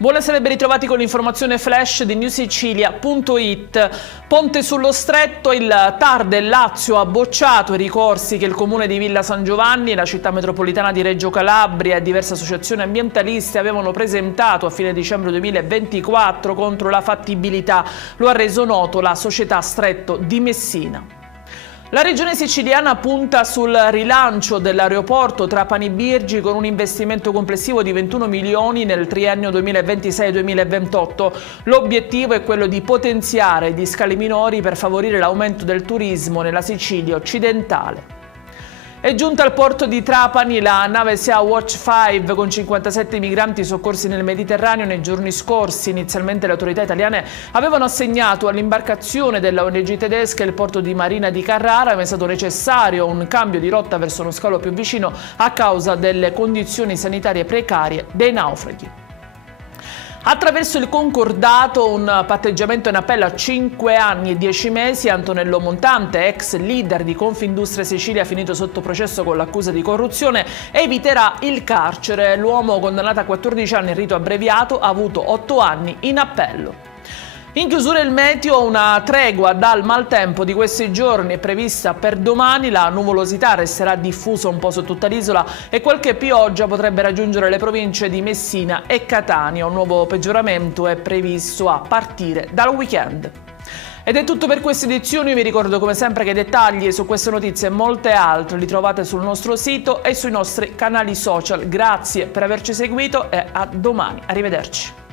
Buonasera e ben ritrovati con l'informazione flash di newsicilia.it. Ponte sullo Stretto, il TAR del Lazio ha bocciato i ricorsi che il comune di Villa San Giovanni, la città metropolitana di Reggio Calabria e diverse associazioni ambientaliste avevano presentato a fine dicembre 2024 contro la fattibilità. Lo ha reso noto la società Stretto di Messina. La regione siciliana punta sul rilancio dell'aeroporto Trapani Birgi con un investimento complessivo di 21 milioni nel triennio 2026-2028. L'obiettivo è quello di potenziare gli scali minori per favorire l'aumento del turismo nella Sicilia occidentale. È giunta al porto di Trapani la nave Sea Watch 5 con 57 migranti soccorsi nel Mediterraneo nei giorni scorsi. Inizialmente le autorità italiane avevano assegnato all'imbarcazione della ONG tedesca il porto di Marina di Carrara, ma è stato necessario un cambio di rotta verso uno scalo più vicino a causa delle condizioni sanitarie precarie dei naufraghi. Attraverso il concordato, un patteggiamento in appello a 5 anni e 10 mesi, Antonello Montante, ex leader di Confindustria Sicilia finito sotto processo con l'accusa di corruzione, eviterà il carcere. L'uomo, condannato a 14 anni in rito abbreviato, ha avuto 8 anni in appello. In chiusura il meteo, una tregua dal maltempo di questi giorni è prevista per domani. La nuvolosità resterà diffusa un po' su tutta l'isola e qualche pioggia potrebbe raggiungere le province di Messina e Catania. Un nuovo peggioramento è previsto a partire dal weekend. Ed è tutto per questa edizione. Io vi ricordo come sempre che i dettagli su queste notizie e molte altre li trovate sul nostro sito e sui nostri canali social. Grazie per averci seguito e a domani. Arrivederci.